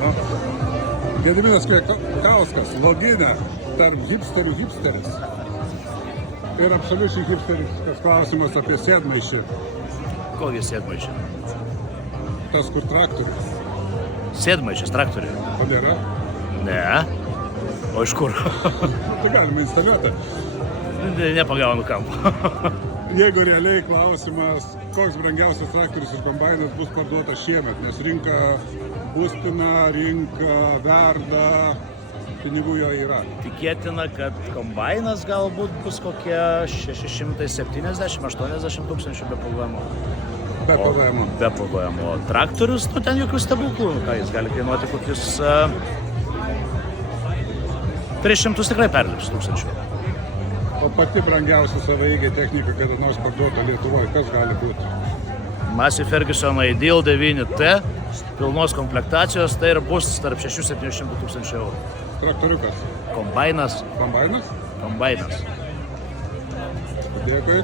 Nu, Gediminas Kvietkauskas, loginė tarp hipsterių hipsteris. Ir absoliučiai hipsteriškas klausimas apie sėdmaišį. Kokį sėdmaišį? Tas, kur traktorius. Sėdmaišis traktoriui? O nėra? Ne. O iš kur? Tai galima instaliuoti. Nepagaunu kampo. Jeigu realiai klausimas, koks brangiausias traktorius ir kombainas bus parduotas šiemet, nes rinka būstina, rinka verda, pinigų jo yra. Tikėtina, kad kombainas galbūt bus kokie 670-80 tūkstančių be PVM. Be PVM. Be PVM. O traktorius, nu ten jokių stebuklų, ką jis gali kainuoti kokius 300 tikrai perlips tūkstančių. O pati brangiausia savaeigė technika, kada nors parduota Lietuvoje, kas gali būti? Massey Ferguson Ideal 9T pilnos komplektacijos, tai ir bus tarp 600-700 tūkstančių eurų. Traktoriukas. Kombainas. Kombainas? Kombainas. Dėkui.